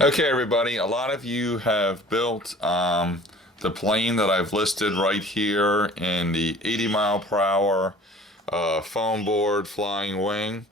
Okay, everybody, a lot of you have built the plane that I've listed right here in the 80 mile per hour foam board flying wing.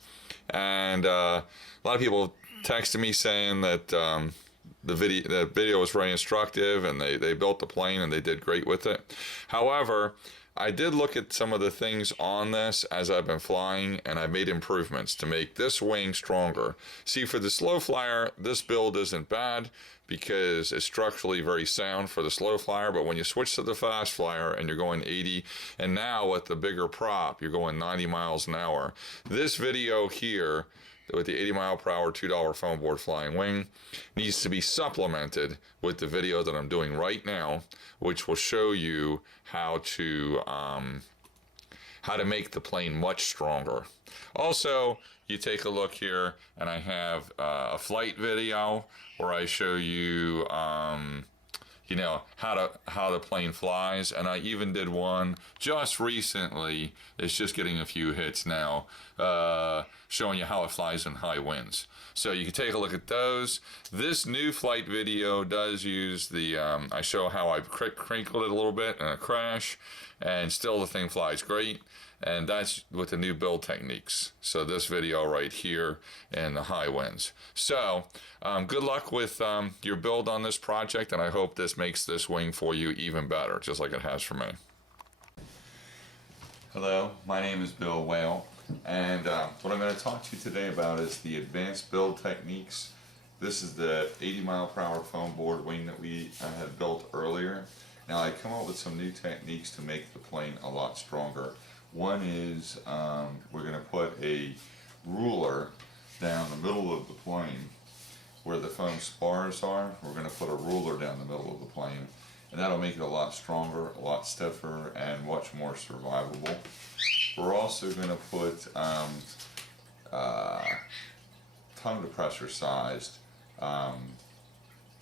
And a lot of people texted me saying that the video was very instructive and they built the plane and they did great with it. However, I did look at some of the things on this as I've been flying, and I made improvements to make this wing stronger. See, for the slow flyer, this build isn't bad because it's structurally very sound for the slow flyer, but when you switch to the fast flyer and you're going 80, and now with the bigger prop, you're going 90 miles an hour. This video here with the 80 mile per hour $2 foam board flying wing needs to be supplemented with the video that I'm doing right now, which will show you how to make the plane much stronger. Also, you take a look here, and I have a flight video where I show you how the plane flies, and I even did one just recently. It's just getting a few hits now, showing you how it flies in high winds. So you can take a look at those. This new flight video does use the I show how I crinkled it a little bit in a crash, and still the thing flies great. And that's with the new build techniques. So this video right here in the high winds. So good luck with your build on this project, and I hope this makes this wing for you even better, just like it has for me. Hello, my name is Bill Whale, and what I'm going to talk to you today about is the advanced build techniques. This is the 80 mile per hour foam board wing that we had built earlier. Now I come up with some new techniques to make the plane a lot stronger. One is we're going to put a ruler down the middle of the plane where the foam spars are. We're going to put a ruler down the middle of the plane, and that'll make it a lot stronger, a lot stiffer, and much more survivable. We're also going to put tongue depressor sized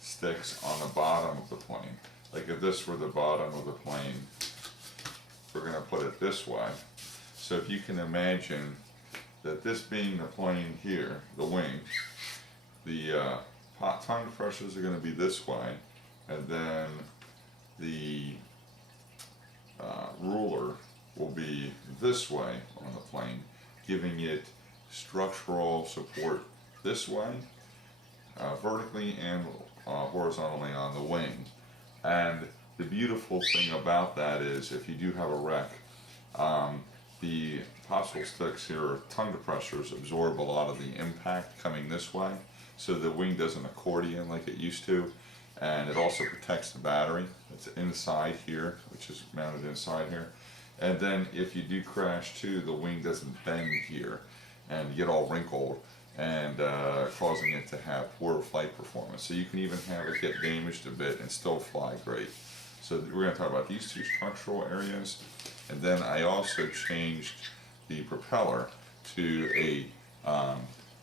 sticks on the bottom of the plane. Like if this were the bottom of the plane, we're going to put it this way. So if you can imagine that this being the plane here, the wing, the tongue depressors are going to be this way, and then the ruler will be this way on the plane, giving it structural support this way, vertically and horizontally on the wing. And the beautiful thing about that is if you do have a wreck, the popsicle sticks here, tongue depressors, absorb a lot of the impact coming this way, so the wing doesn't accordion like it used to, and it also protects the battery. It's inside here, which is mounted inside here. And then if you do crash too, the wing doesn't bend here and get all wrinkled and causing it to have poor flight performance. So you can even have it get damaged a bit and still fly great. So we're going to talk about these two structural areas, and then I also changed the propeller to a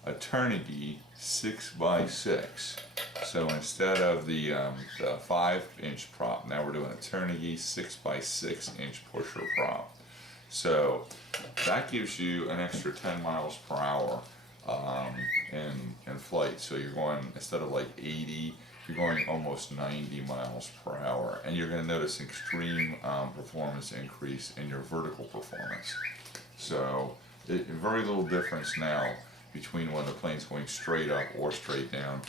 Eternity 6x6. So instead of the 5-inch prop, now we're doing Eternity 6x6 inch pusher prop. So that gives you an extra 10 miles per hour in flight. So you're going, instead of like 80, you're going almost 90 miles per hour, and you're going to notice extreme performance increase in your vertical performance. So very little difference now between when the plane's going straight up or straight down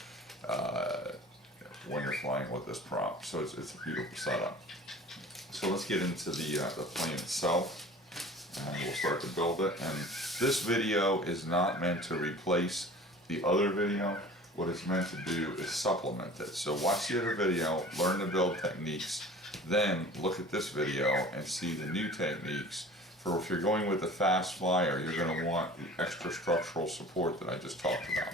when you're flying with this prop. So it's a beautiful setup. So let's get into the plane itself, and we'll start to build it. And this video is not meant to replace the other video. What it's meant to do is supplement it. So watch the other video, learn the build techniques, then look at this video and see the new techniques. For if you're going with the fast flyer, you're going to want the extra structural support that I just talked about.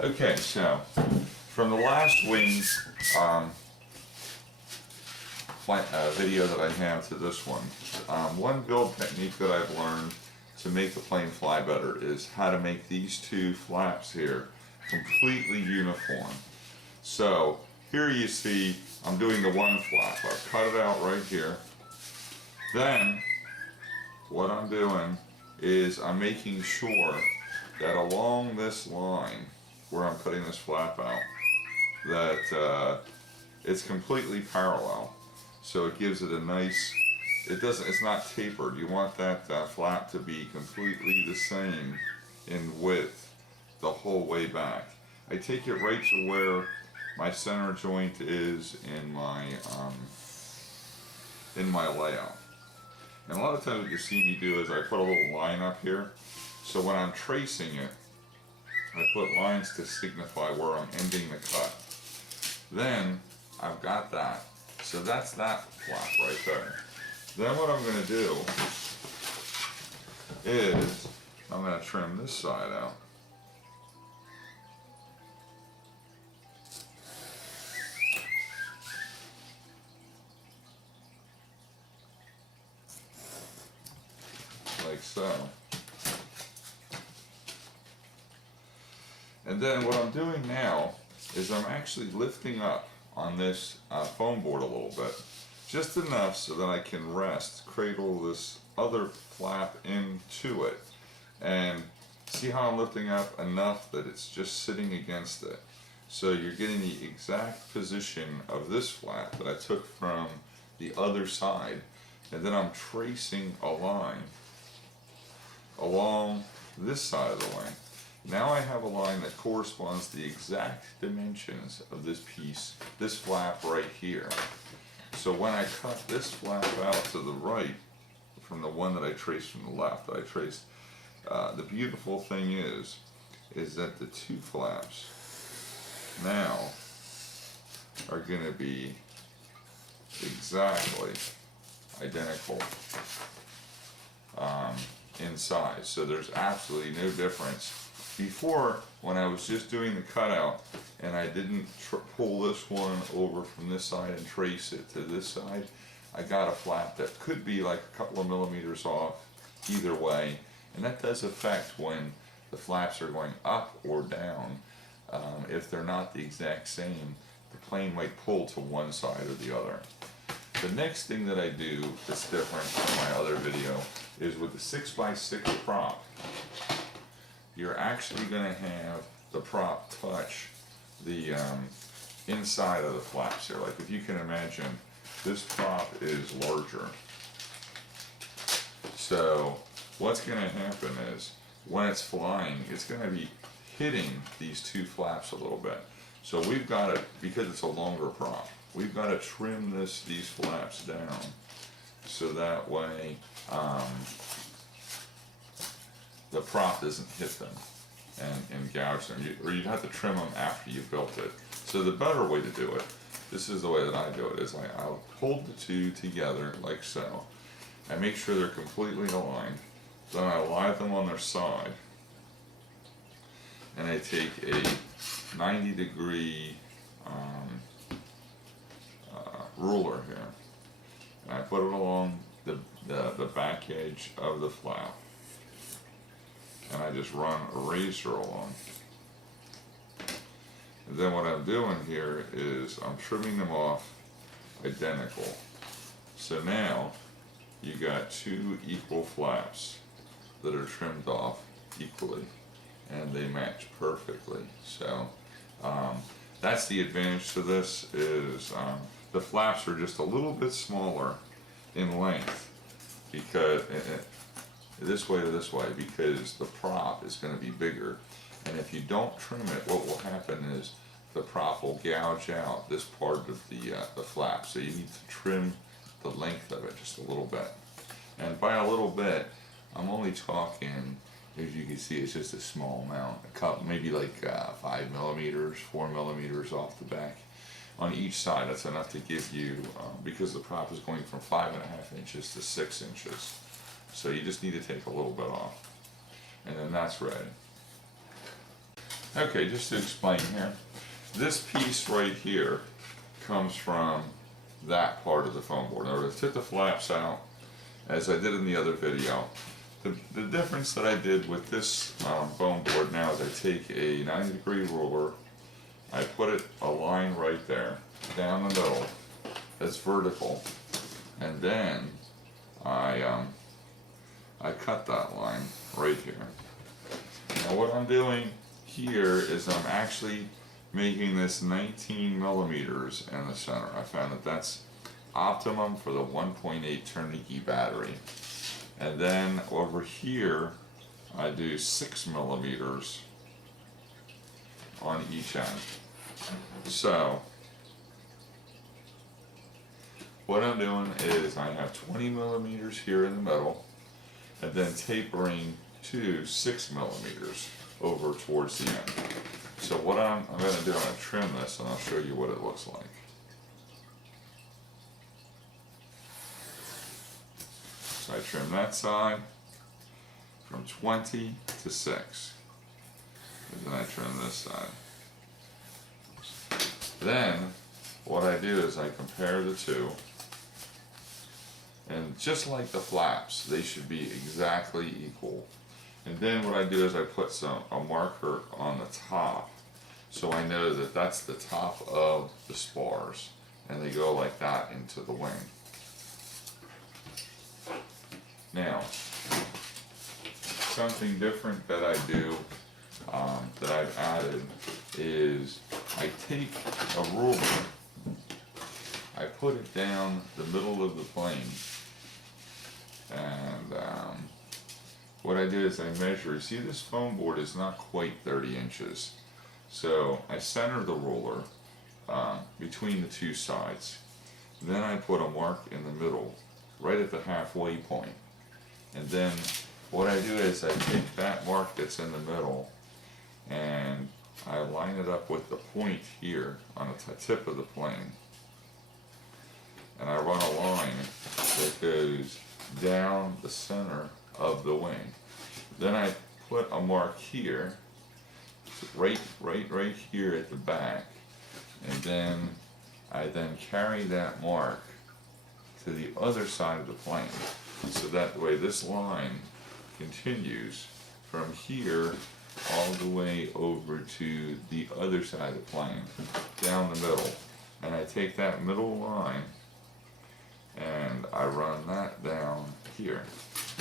Okay, so from the last wing video that I have to this one, one build technique that I've learned to make the plane fly better is how to make these two flaps here completely uniform. So here you see I'm doing the one flap. I've cut it out right here. Then what I'm doing is I'm making sure that along this line where I'm cutting this flap out, that it's completely parallel. So it gives it a nice, it's not tapered. You want that flap to be completely the same in width the whole way back. I take it right to where my center joint is in my layout. And a lot of times what you see me do is I put a little line up here. So when I'm tracing it, I put lines to signify where I'm ending the cut. Then I've got that. So that's that flap right there. Then what I'm going to do is I'm going to trim this side out. Like so. And then what I'm doing now is I'm actually lifting up on this foam board a little bit, just enough so that I can cradle this other flap into it. And see how I'm lifting up enough that it's just sitting against it. So you're getting the exact position of this flap that I took from the other side, and then I'm tracing a line along this side of the wing. Now I have a line that corresponds to the exact dimensions of this piece, this flap right here. So when I cut this flap out to the right from the one that I traced from the left, the beautiful thing is that the two flaps now are going to be exactly identical in size. So there's absolutely no difference. Before, when I was just doing the cutout and I didn't pull this one over from this side and trace it to this side, I got a flap that could be like a couple of millimeters off either way, and that does affect when the flaps are going up or down. If they're not the exact same, the plane might pull to one side or the other. The next thing that I do that's different from my other video is with the 6x6 prop. You're actually going to have the prop touch the inside of the flaps here. Like if you can imagine, this prop is larger. So what's going to happen is when it's flying, it's going to be hitting these two flaps a little bit. So we've got to, because it's a longer prop, we've got to trim these flaps down so that way the prop doesn't hit them and gouge them. Or you'd have to trim them after you built it. So the better way to do it, this is the way that I do it, is I'll hold the two together like so. I make sure they're completely aligned. Then I lie them on their side. And I take a 90-degree ruler here. And I put it along the back edge of the flap. And I just run a razor along. And then what I'm doing here is I'm trimming them off identical. So now you got two equal flaps that are trimmed off equally, and they match perfectly. So that's the advantage to this, is the flaps are just a little bit smaller in length, because this way to this way, because the prop is going to be bigger. And if you don't trim it, what will happen is the prop will gouge out this part of the flap. So you need to trim the length of it just a little bit. And by a little bit, I'm only talking, as you can see, it's just a small amount, a couple, maybe like 5 millimeters, 4 millimeters off the back. On each side, that's enough to give you, because the prop is going from 5.5 inches to 6 inches. So you just need to take a little bit off. And then that's ready. Okay, just to explain here, this piece right here comes from that part of the foam board. In other words, I took the flaps out, as I did in the other video, the difference that I did with this foam board now is I take a 90-degree ruler, I put it a line right there, down the middle, that's vertical, and then I cut that line right here. Now what I'm doing here is I'm actually making this 19 millimeters in the center. I found that that's optimum for the 1.8 Terniki battery. And then over here, I do 6 millimeters on each end. So, what I'm doing is I have 20 millimeters here in the middle, and then tapering to 6 millimeters over towards the end. So what I'm going to do, I'm going to trim this and I'll show you what it looks like. So I trim that side from 20 to 6. And then I trim this side. Then what I do is I compare the two. And just like the flaps, they should be exactly equal. And then what I do is I put a marker on the top, so I know that that's the top of the spars, and they go like that into the wing. Now, something different that I do, that I've added, is I take a ruler, I put it down the middle of the plane, and what I do is I measure. See, this foam board is not quite 30 inches. So I center the ruler between the two sides. Then I put a mark in the middle, right at the halfway point. And then what I do is I take that mark that's in the middle and I line it up with the point here on the tip of the plane. And I run a line that goes down the center of the wing. Then I put a mark here, right here at the back, and then I carry that mark to the other side of the plane. So that way this line continues from here all the way over to the other side of the plane, down the middle. And I take that middle line and I run that down here.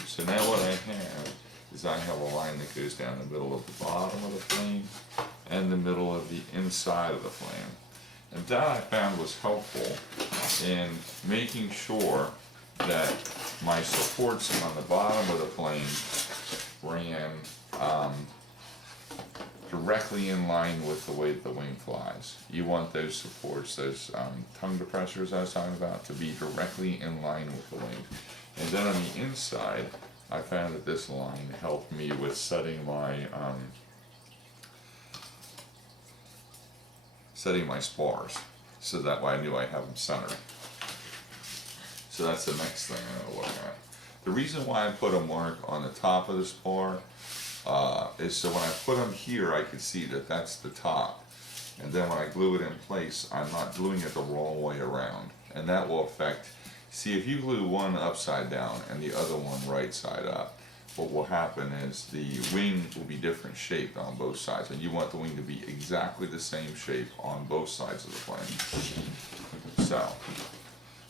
So now what I have is I have a line that goes down the middle of the bottom of the plane and the middle of the inside of the plane. And that I found was helpful in making sure that my supports on the bottom of the plane ran directly in line with the way that the wing flies. You want those supports, those tongue depressors I was talking about, to be directly in line with the wing. And then on the inside, I found that this line helped me with setting my spars, so that way I knew I have them centered. So that's the next thing I'm going to look at. The reason why I put a mark on the top of the spar is so when I put them here, I could see that that's the top. And then when I glue it in place, I'm not gluing it the wrong way around. And that will affect, see, if you glue one upside down and the other one right side up, what will happen is the wing will be different shaped on both sides. And you want the wing to be exactly the same shape on both sides of the plane. So,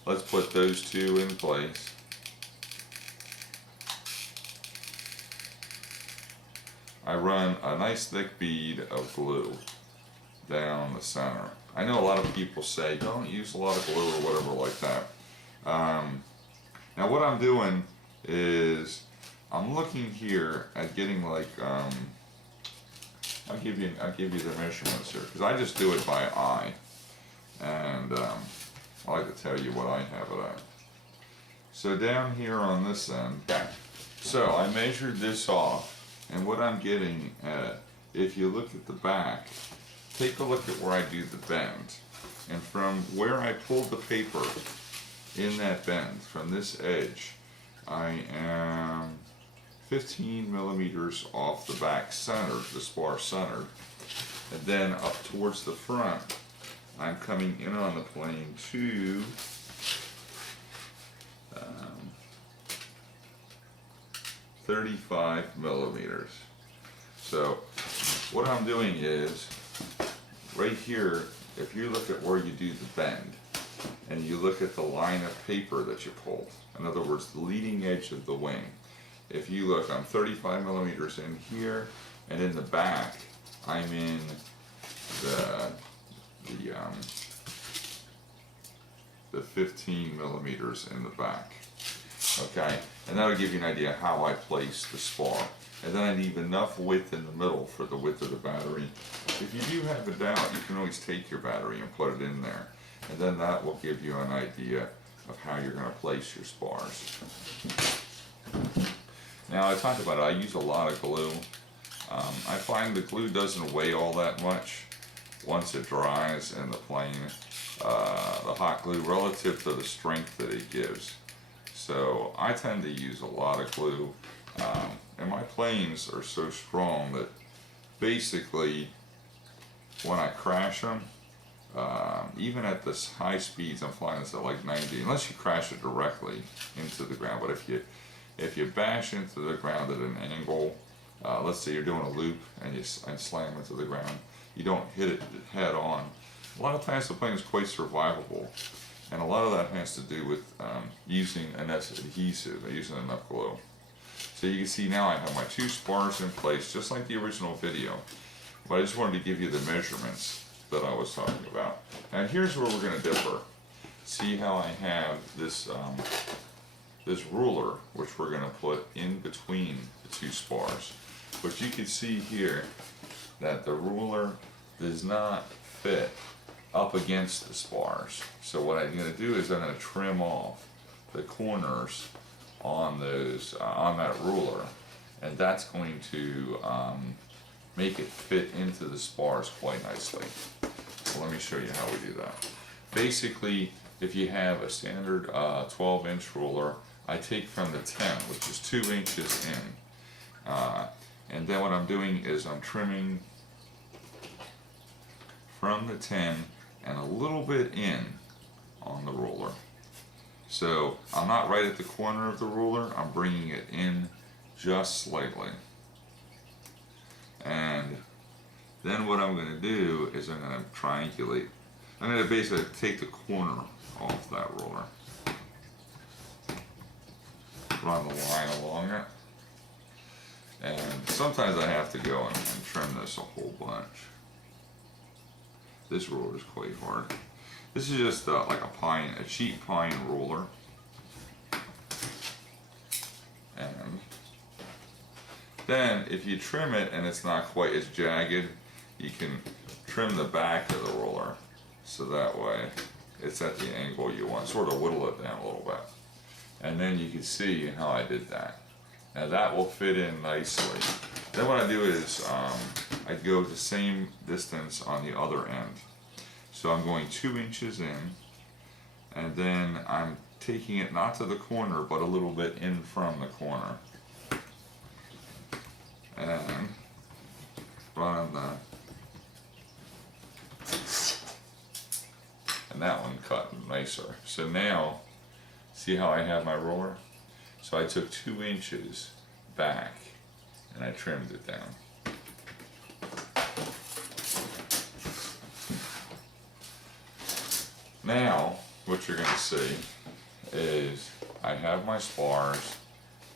let's put those two in place. I run a nice thick bead of glue down the center. I know a lot of people say don't use a lot of glue or whatever like that. Now what I'm doing is I'm looking here at getting like I'll give you the measurements here because I just do it by eye, and I like to tell you what I have it at. So down here on this end, so I measured this off. And what I'm getting at, if you look at the back, take a look at where I do the bend. And from where I pulled the paper in that bend, from this edge, I am 15 millimeters off the back centered, the spar centered. And then up towards the front, I'm coming in on the plane to 35 millimeters. So what I'm doing is, right here, if you look at where you do the bend, and you look at the line of paper that you pulled, in other words, the leading edge of the wing, if you look, I'm 35 millimeters in here, and in the back, I'm in the 15 millimeters in the back. Okay, and that'll give you an idea how I place the spar. And then I leave enough width in the middle for the width of the battery. If you do have a doubt, you can always take your battery and put it in there. And then that will give you an idea of how you're going to place your spars. Now I talked about it, I use a lot of glue. I find the glue doesn't weigh all that much once it dries in the plane, the hot glue, relative to the strength that it gives. So I tend to use a lot of glue, and my planes are so strong that basically when I crash them, even at this high speeds, I'm flying this at like 90, unless you crash it directly into the ground. But if you bash into the ground at an angle, let's say you're doing a loop and you slam into the ground, you don't hit it head on. A lot of times the plane is quite survivable, and a lot of that has to do with using enough adhesive, using enough glue. So you can see now I have my two spars in place, just like the original video. But I just wanted to give you the measurements that I was talking about. And here's where we're going to differ. See how I have this this ruler, which we're going to put in between the two spars. But you can see here that the ruler does not fit up against the spars. So what I'm going to do is I'm going to trim off the corners on those on that ruler, and that's going to make it fit into the spars quite nicely. So let me show you how we do that. Basically, if you have a standard 12-inch ruler, I take from the 10, which is 2 inches in, and then what I'm doing is I'm trimming from the 10 and a little bit in on the ruler. So I'm not right at the corner of the ruler, I'm bringing it in just slightly. And then what I'm going to do is I'm going to triangulate. I'm going to basically take the corner off that ruler, run the line along it, and sometimes I have to go and trim this a whole bunch. This ruler is quite hard. This is just like a cheap pine ruler, and then if you trim it and it's not quite as jagged, you can trim the back of the ruler so that way it's at the angle you want. Sort of whittle it down a little bit, and then you can see how I did that. Now that will fit in nicely. Then what I do is I go the same distance on the other end. So I'm going 2 inches in, and then I'm taking it not to the corner, but a little bit in from the corner. And run and that one cut nicer. So now, see how I have my ruler? So I took 2 inches back and I trimmed it down. Now, what you're going to see is I have my spars,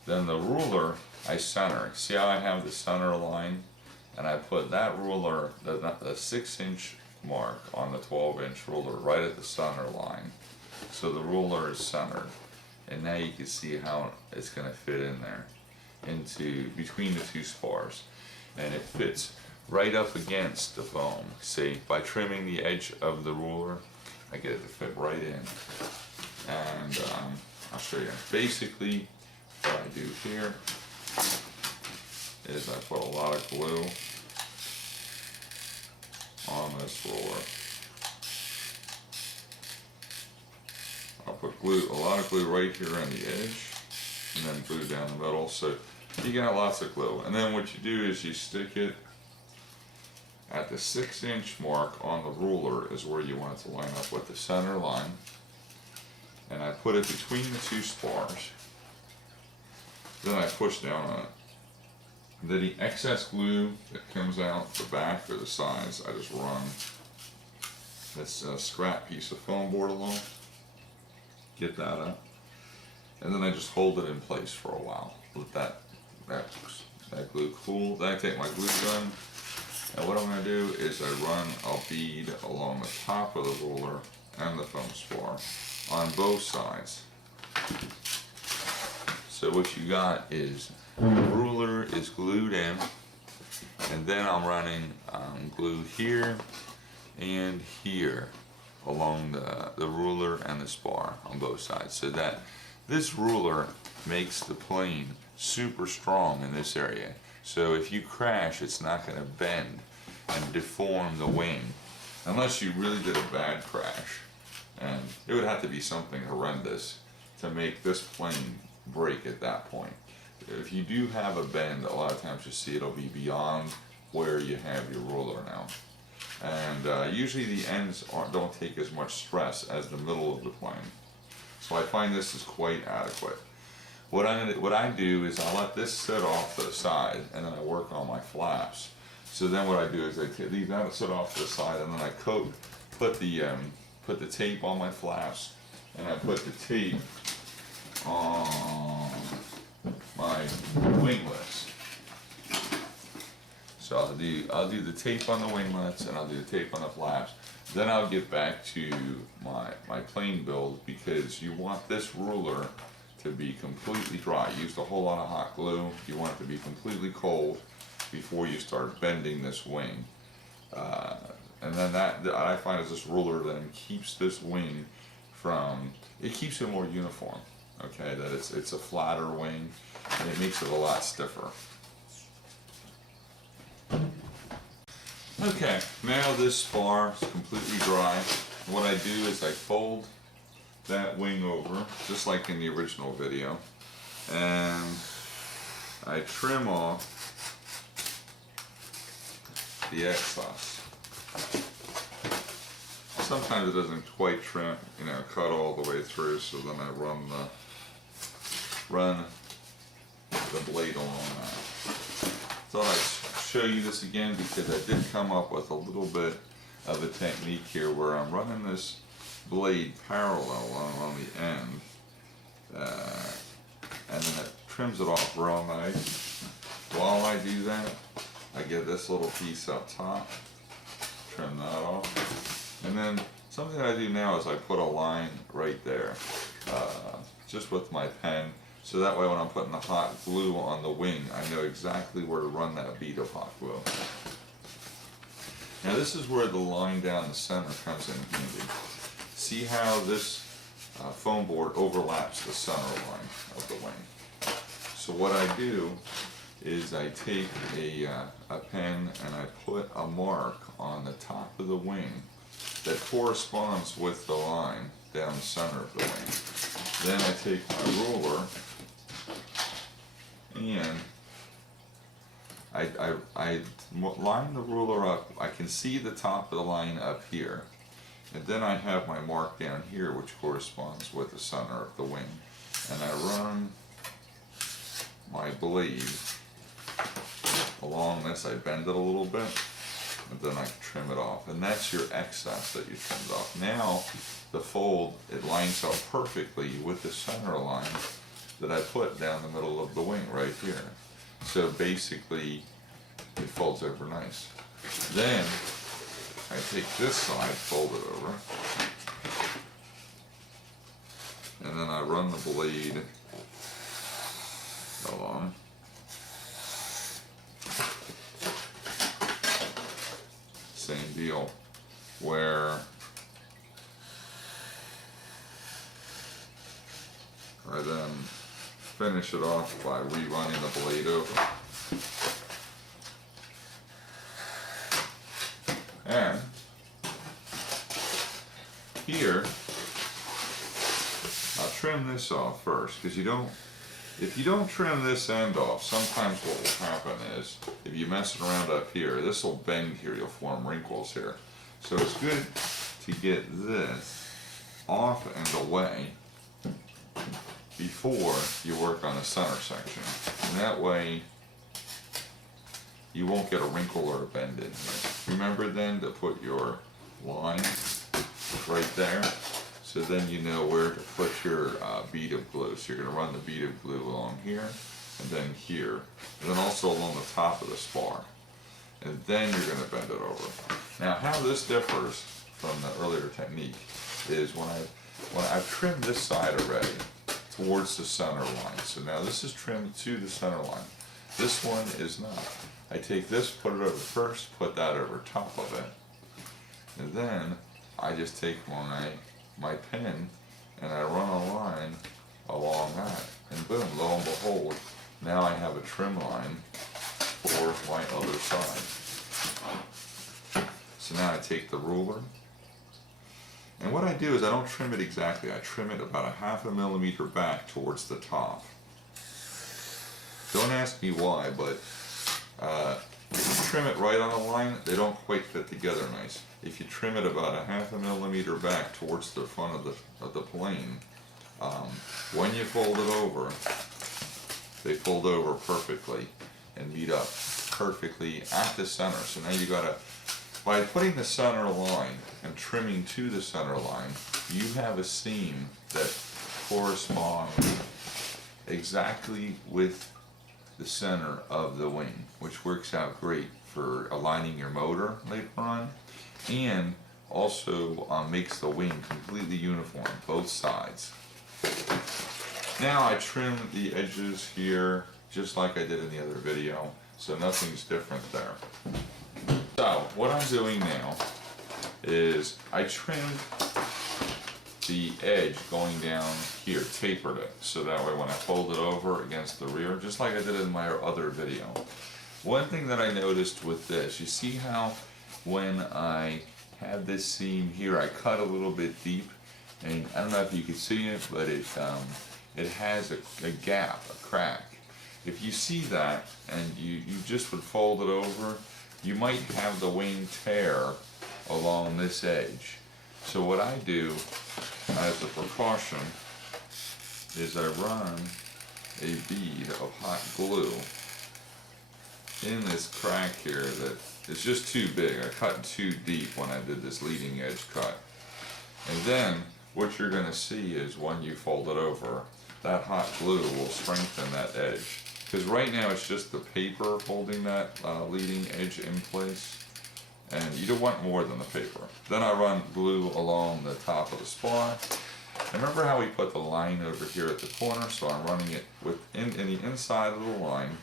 then the ruler I center. See how I have the center line? And I put that ruler, the 6-inch mark on the 12-inch ruler right at the center line. So the ruler is centered. And now you can see how it's going to fit in there, into between the two spars. And it fits right up against the foam. See, by trimming the edge of the ruler, I get it to fit right in. And I'll show you. Basically, what I do here is I put a lot of glue on this roller. I'll put a lot of glue right here on the edge, and then glue down the middle. So you got lots of glue. And then what you do is you stick it at the 6-inch mark on the ruler is where you want it to line up with the center line. And I put it between the two spars. then I push down on it. Then the excess glue that comes out the back or the sides, I just run this scrap piece of foam board along, get that up, and then I just hold it in place for a while. Let that glue cool. Then I take my glue gun, and what I'm going to do is I run a bead along the top of the ruler and the foam spar on both sides. So what you got is the ruler is glued in, and then I'm running glue here and here along the ruler and the spar on both sides, so that this ruler makes the plane super strong in this area. So if you crash, it's not going to bend and deform the wing, unless you really did a bad crash, and it would have to be something horrendous to make this plane break at that point. If you do have a bend, a lot of times you see it'll be beyond where you have your ruler now, and usually the ends don't take as much stress as the middle of the plane. So I find this is quite adequate. What I do is I let this sit off to the side, and then I work on my flaps. So then what I do is I leave that sit off to the side, and then I put the tape on my flaps, and I put the tape on my winglets. So I'll do the tape on the winglets, and I'll do the tape on the flaps. Then I'll get back to my plane build, because you want this ruler to be completely dry. You used a whole lot of hot glue. You want it to be completely cold before you start bending this wing. And then I find is this ruler then keeps this wing it keeps it more uniform. Okay, that it's a flatter wing, and it makes it a lot stiffer. Okay, now this spar is completely dry. What I do is I fold that wing over, just like in the original video, and I trim off the excess. Sometimes it doesn't quite trim, cut all the way through, so then I run the blade along that. Thought I'd show you this again, because I did come up with a little bit of a technique here where I'm running this blade parallel on the end, and then it trims it off real nice. While I do that, I get this little piece up top, trim that off, and then something I do now is I put a line right there, just with my pen, so that way when I'm putting the hot glue on the wing, I know exactly where to run that bead of hot glue. Now this is where the line down the center comes in handy. See how this foam board overlaps the center line of the wing. So what I do is I take a pen and I put a mark on the top of the wing that corresponds with the line down the center of the wing. Then I take my ruler and I line the ruler up. I can see the top of the line up here, and then I have my mark down here which corresponds with the center of the wing, and I run my blade along this. I bend it a little bit, and then I trim it off, and that's your excess that you trimmed off. Now the fold, it lines up perfectly with the center line that I put down the middle of the wing right here. So basically it folds over nice. Then I take this side, fold it over, and then I run the blade along. Same deal, where I then finish it off by rerunning the blade over. And here, I'll trim this off first, because if you don't trim this end off, sometimes what will happen is, if you mess it around up here, this will bend here, you'll form wrinkles here. So it's good to get this off and away before you work on the center section. And that way you won't get a wrinkle or a bend in here. Remember then to put your line right there, so then you know where to put your bead of glue. So you're going to run the bead of glue along here, and then here, and then also along the top of the spar. And then you're going to bend it over. Now how this differs from the earlier technique is when I've trimmed this side already towards the center line. So now this is trimmed to the center line. This one is not. I take this, put it over first, put that over top of it, and then I just take my pin and I run a line along that, and boom, lo and behold, now I have a trim line for my other side. So now I take the ruler, and what I do is I don't trim it exactly, I trim it about 1/2 millimeter back towards the top. Don't ask me why, but if you trim it right on the line, they don't quite fit together nice. If you trim it about 1/2 millimeter back towards the front of the plane, when you fold it over, they fold over perfectly and meet up perfectly at the center. So now you gotta, by putting the center line and trimming to the center line, you have a seam that corresponds exactly with the center of the wing, which works out great for aligning your motor later on, and also makes the wing completely uniform, both sides. Now I trim the edges here just like I did in the other video, so nothing's different there. So what I'm doing now is I trimmed the edge going down here, tapered it, so that way when I fold it over against the rear, just like I did in my other video. One thing that I noticed with this, you see how when I had this seam here, I cut a little bit deep, and I don't know if you can see it, but it has a gap, a crack. If you see that and you just would fold it over, you might have the wing tear along this edge. So what I do as a precaution is I run a bead of hot glue in this crack here that is just too big. I cut too deep when I did this leading edge cut. And then what you're going to see is when you fold it over, that hot glue will strengthen that edge. Because right now it's just the paper holding that leading edge in place, and you don't want more than the paper. Then I run glue along the top of the spar. And remember how we put the line over here at the corner? So I'm running it in the inside of the line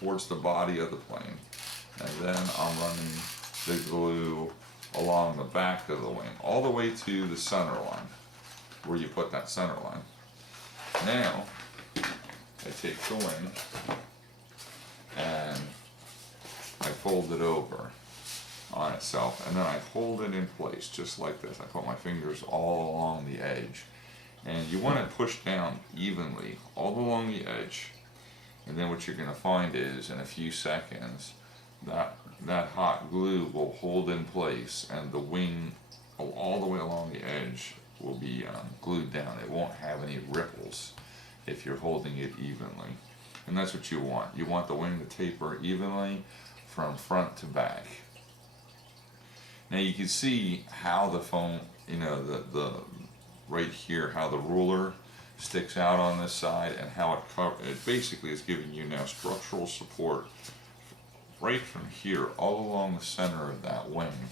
towards the body of the plane. And then I'm running the glue along the back of the wing, all the way to the center line, where you put that center line. Now, I take the wing and I fold it over on itself, and then I hold it in place just like this. I put my fingers all along the edge, and you want to push down evenly all along the edge, and then what you're going to find is in a few seconds that hot glue will hold in place, and the wing all the way along the edge will be glued down. It won't have any ripples if you're holding it evenly, and that's what you want. You want the wing to taper evenly from front to back. Now you can see how the foam, the right here, how the ruler sticks out on this side, and how it basically is giving you now structural support right from here all along the center of that wing,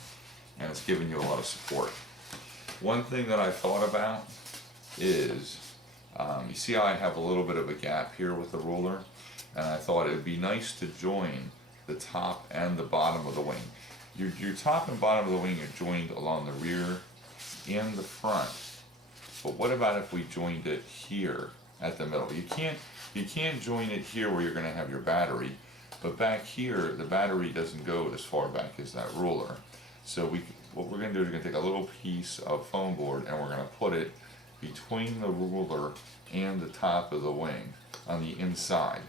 and it's giving you a lot of support. One thing that I thought about is, you see how I have a little bit of a gap here with the ruler, and I thought it would be nice to join the top and the bottom of the wing. Your top and bottom of the wing are joined along the rear and the front. But what about if we joined it here at the middle? You can't join it here where you're going to have your battery, but back here the battery doesn't go as far back as that ruler. So what we're going to do is we're going to take a little piece of foam board and we're going to put it between the ruler and the top of the wing on the inside.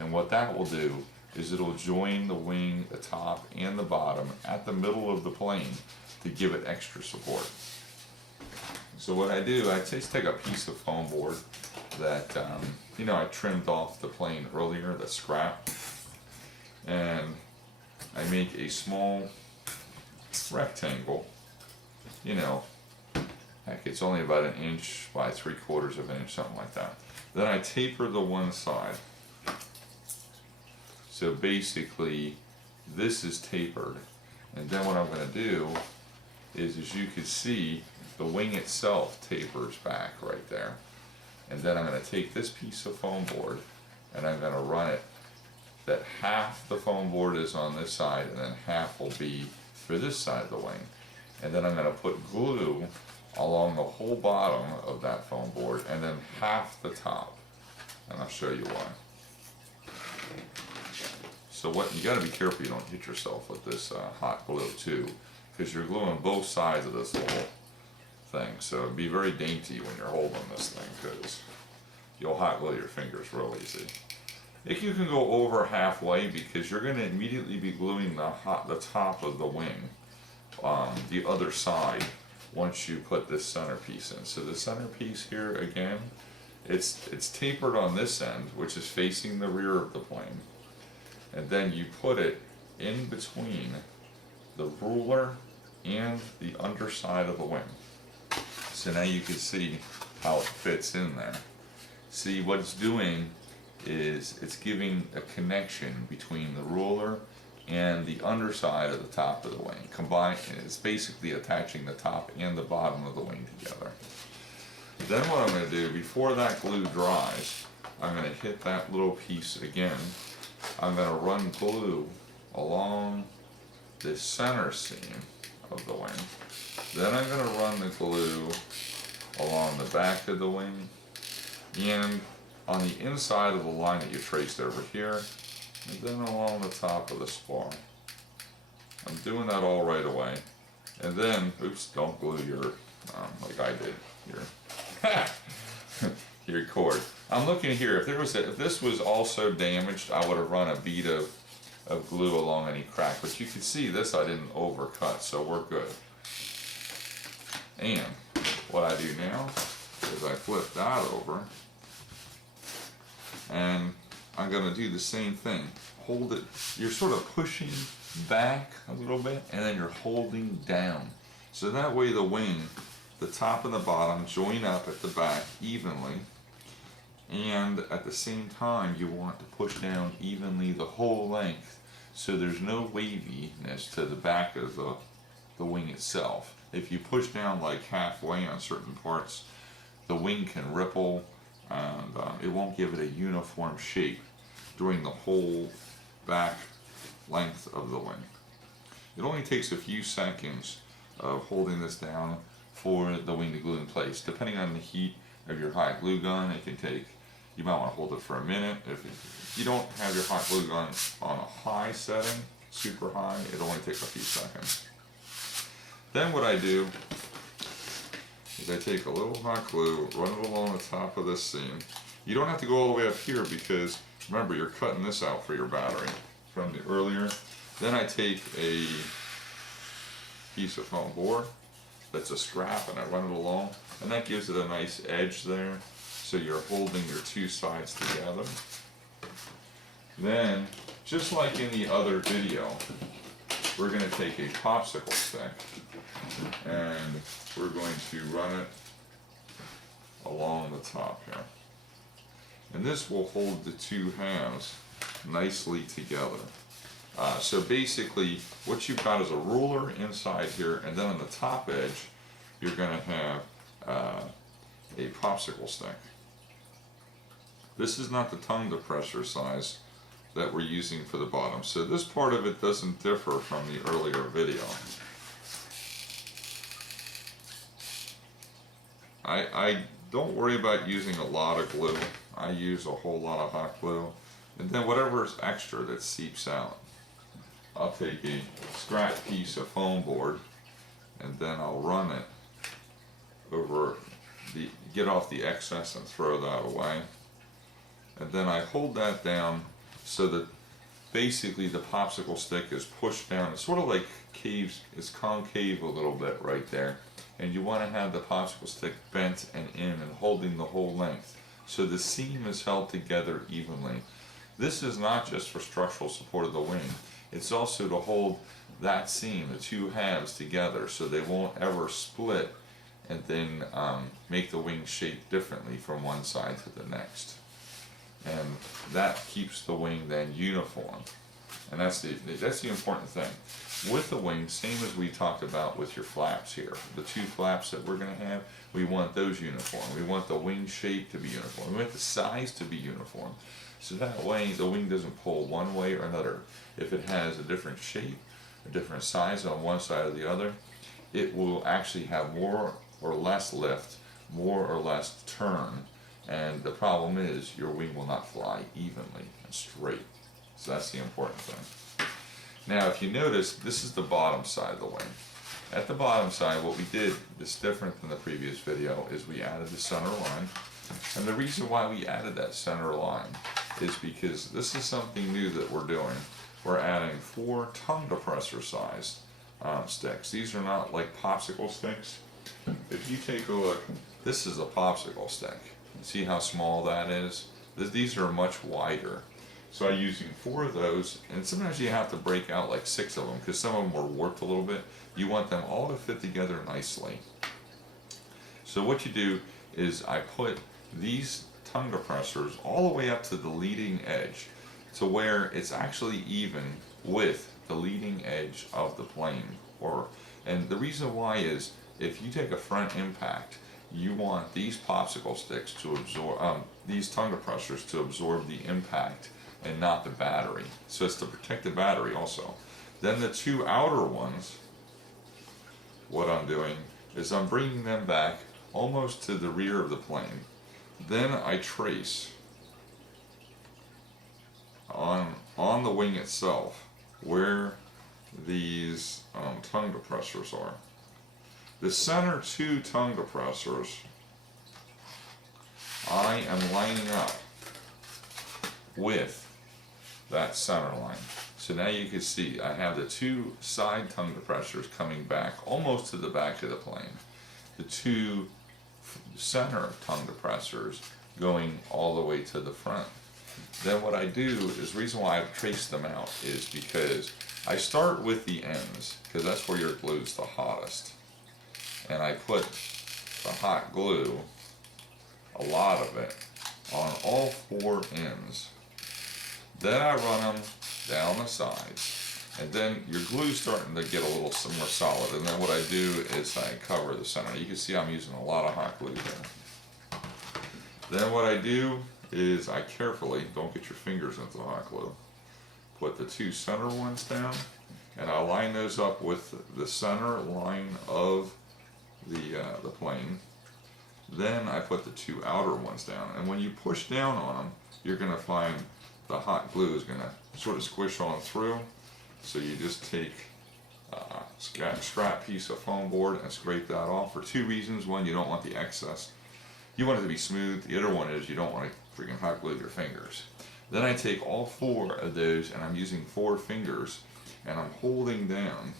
And what that will do is it'll join the wing, the top and the bottom at the middle of the plane to give it extra support. So what I do, I just take a piece of foam board that, you know, I trimmed off the plane earlier, the scrap, and I make a small rectangle, you know, heck, it's only about an inch by 3/4 of an inch, something like that. Then I taper the one side. So basically, this is tapered. And then what I'm going to do is, as you can see, the wing itself tapers back right there. And then I'm going to take this piece of foam board and I'm going to run it that half the foam board is on this side and then half will be for this side of the wing. And then I'm going to put glue along the whole bottom of that foam board and then half the top. And I'll show you why. So what you got to be careful you don't hit yourself with this hot glue too, because you're gluing both sides of this little thing. So be very dainty when you're holding this thing, because you'll hot glue your fingers real easy. If you can go over halfway, because you're going to immediately be gluing the top of the wing, the other side, once you put this centerpiece in. So the centerpiece here again, it's tapered on this end, which is facing the rear of the plane, and then you put it in between the ruler and the underside of the wing. So now you can see how it fits in there. See, what it's doing is it's giving a connection between the ruler and the underside of the top of the wing. Combined, it's basically attaching the top and the bottom of the wing together. Then what I'm going to do, before that glue dries, I'm going to hit that little piece again. I'm going to run glue along the center seam of the wing. Then I'm going to run the glue along the back of the wing and on the inside of the line that you traced over here, and then along the top of the spar. I'm doing that all right away. And then, oops, don't glue your, like I did, your cord. I'm looking here, if this was also damaged, I would have run a bead of glue along any crack. But you can see this I didn't overcut, so we're good. And what I do now is I flip that over, and I'm going to do the same thing. Hold it, you're sort of pushing back a little bit, and then you're holding down. So that way the wing, the top and the bottom join up at the back evenly, and at the same time you want to push down evenly the whole length, so there's no waviness to the back of the wing itself. If you push down like halfway on certain parts, the wing can ripple, and it won't give it a uniform shape during the whole back length of the wing. It only takes a few seconds of holding this down for the wing to glue in place. Depending on the heat of your hot glue gun, it can take, you might want to hold it for a minute. If you don't have your hot glue gun on a high setting, super high, it'll only take a few seconds. Then what I do is I take a little hot glue, run it along the top of this seam. You don't have to go all the way up here, because remember, you're cutting this out for your battery from the earlier. Then I take a piece of foam board that's a scrap and I run it along, and that gives it a nice edge there, so you're holding your two sides together. Then, just like in the other video, we're going to take a popsicle stick and we're going to run it along the top here. And this will hold the two halves nicely together. So basically, what you've got is a ruler inside here, and then on the top edge, you're going to have a popsicle stick. This is not the tongue depressor size that we're using for the bottom, so this part of it doesn't differ from the earlier video. I don't worry about using a lot of glue. I use a whole lot of hot glue, and then whatever's extra that seeps out, I'll take a scrap piece of foam board and then I'll run it over get off the excess and throw that away. And then I hold that down so that basically the popsicle stick is pushed down. It's sort of like it's concave a little bit right there. And you want to have the popsicle stick bent and in and holding the whole length, so the seam is held together evenly. This is not just for structural support of the wing, it's also to hold that seam, the two halves, together so they won't ever split and then make the wing shape differently from one side to the next. And that keeps the wing then uniform. And that's the important thing. With the wing, same as we talked about with your flaps here, the two flaps that we're going to have, we want those uniform. We want the wing shape to be uniform. We want the size to be uniform. So that way the wing doesn't pull one way or another. If it has a different shape, a different size on one side or the other, it will actually have more or less lift, more or less turn, and the problem is your wing will not fly evenly and straight. So that's the important thing. Now if you notice, this is the bottom side of the wing. At the bottom side, what we did that's different than the previous video is we added the center line. And the reason why we added that center line is because this is something new that we're doing. We're adding 4 tongue depressor sized sticks. These are not like popsicle sticks. If you take a look, this is a popsicle stick. See how small that is? These are much wider. So I'm using 4 of those, and sometimes you have to break out like 6 of them because some of them were warped a little bit. You want them all to fit together nicely. So what you do is I put these tongue depressors all the way up to the leading edge to where it's actually even with the leading edge of the plane. And the reason why is if you take a front impact, you want these popsicle sticks to absorb, these tongue depressors to absorb the impact and not the battery. So it's to protect the battery also. Then the 2 outer ones, what I'm doing is I'm bringing them back almost to the rear of the plane. Then I trace on the wing itself where these tongue depressors are. The center 2 tongue depressors I am lining up with that center line. So now you can see I have the 2 side tongue depressors coming back almost to the back of the plane. The 2 center tongue depressors going all the way to the front. Then what I do is, the reason why I've traced them out is because I start with the ends, because that's where your glue is the hottest. And I put the hot glue, a lot of it, on all 4 ends. Then I run them down the sides, and then your glue's starting to get a little more solid. And then what I do is I cover the center. You can see I'm using a lot of hot glue there. Then what I do is I carefully, don't get your fingers into the hot glue, put the 2 center ones down, and I line those up with the center line of the plane. Then I put the 2 outer ones down, and when you push down on them, you're going to find the hot glue is going to sort of squish on through. So you just take a scrap piece of foam board and scrape that off for 2 reasons. One, you don't want the excess. You want it to be smooth. The other one is you don't want to freaking hot glue your fingers. Then I take all 4 of those, and I'm using 4 fingers, and I'm holding down.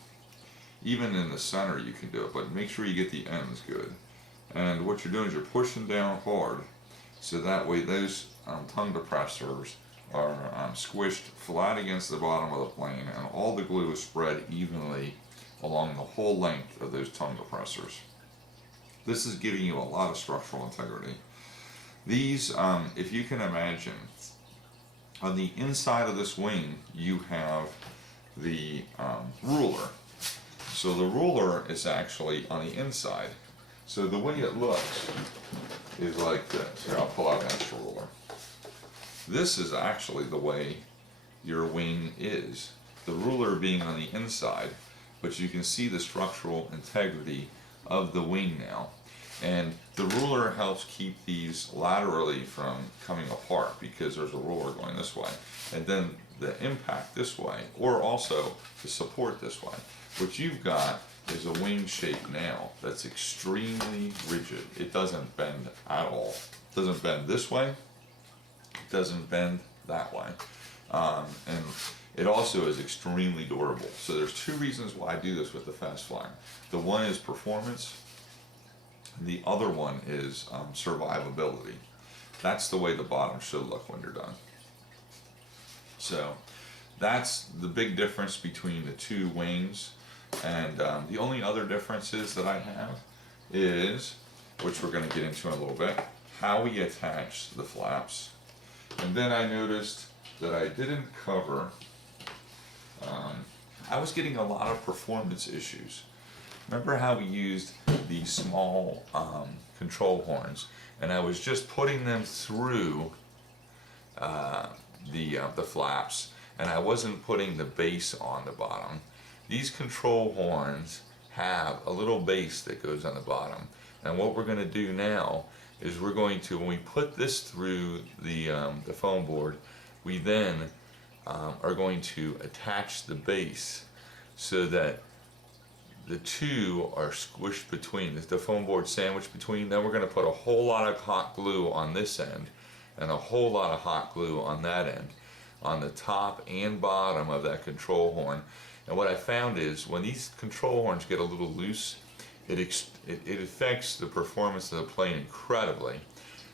Even in the center you can do it, but make sure you get the ends good. And what you're doing is you're pushing down hard, so that way those tongue depressors are squished flat against the bottom of the plane, and all the glue is spread evenly along the whole length of those tongue depressors. This is giving you a lot of structural integrity. These, if you can imagine, on the inside of this wing you have the ruler. So the ruler is actually on the inside. So the way it looks is like this. Here, I'll pull out an extra ruler. This is actually the way your wing is. The ruler being on the inside, but you can see the structural integrity of the wing now. And the ruler helps keep these laterally from coming apart because there's a ruler going this way. And then the impact this way, or also the support this way. What you've got is a wing shape now that's extremely rigid. It doesn't bend at all. It doesn't bend this way. It doesn't bend that way. And it also is extremely durable. So there's 2 reasons why I do this with the fast flying. The one is performance. The other one is survivability. That's the way the bottom should look when you're done. So that's the big difference between the two wings. And the only other differences that I have is, which we're going to get into in a little bit, how we attach the flaps. And then I noticed that I didn't cover, I was getting a lot of performance issues. Remember how we used these small control horns, and I was just putting them through the flaps, and I wasn't putting the base on the bottom. These control horns have a little base that goes on the bottom, and what we're going to do now is we're going to, when we put this through the foam board, we then are going to attach the base so that the two are squished between, the foam board sandwiched between. Then we're going to put a whole lot of hot glue on this end and a whole lot of hot glue on that end, on the top and bottom of that control horn. And what I found is when these control horns get a little loose, it affects the performance of the plane incredibly.